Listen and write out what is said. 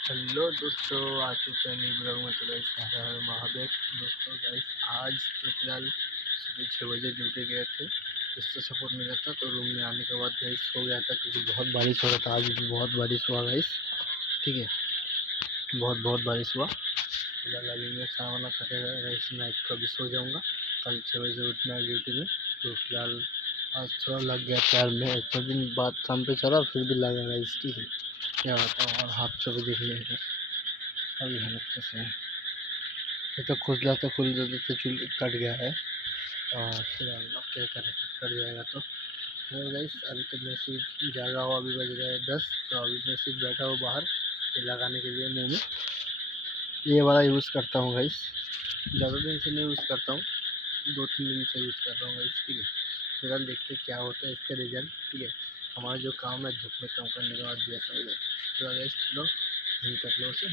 Hello दोस्तों, आज के न्यू ब्लॉग में तो गाइस हर हर महादेव। दोस्तों गाइस आज तो फिलहाल सुबह 6 बजे ड्यूटी गए थे, इससे सपोर्ट मिला था। तो रूम में आने के बाद गाइस हो गया था क्योंकि बहुत बारिश हो रहा था। आज भी बहुत बारिश हुआ गाइस, ठीक है, बहुत बारिश हुआ। फिलहाल अभी मैं खाना वाना खा के गाइस नाइट को भी सो जाऊँगा। कल 6 बजे उठना है ड्यूटी में। तो फिलहाल आज थोड़ा लग गया प्यार में, एक दो दिन बाद काम पे चला फिर भी लगा गाइस, ठीक है। क्या बताऊँ, और हाथ से भी देख लेंगे अभी हालत कैसे है। ये तो खुल जाता तो चूल कट गया है, और फिलहाल अब क्या करें, कट जाएगा तो गाइस। अभी तो मैं सिर्फ जागा हुआ, अभी बज रहा है 10। तो अभी मैं सिर्फ बैठा हूँ बाहर ये लगाने के लिए मुँह में। ये वाला यूज़ करता हूँ गाइस, ज़्यादा दिन से नहीं यूज़ करता हूँ, 2-3 दिन से यूज़ कर रहा हूँ गाइस, ठीक है। फिलहाल देखते क्या होता है इसका रिजल्ट, ठीक है। हमारा जो काम है धूप में काम करने के बाद भी ऐसा हो जाता है। तो गाइस चलो यही कर लो उसे।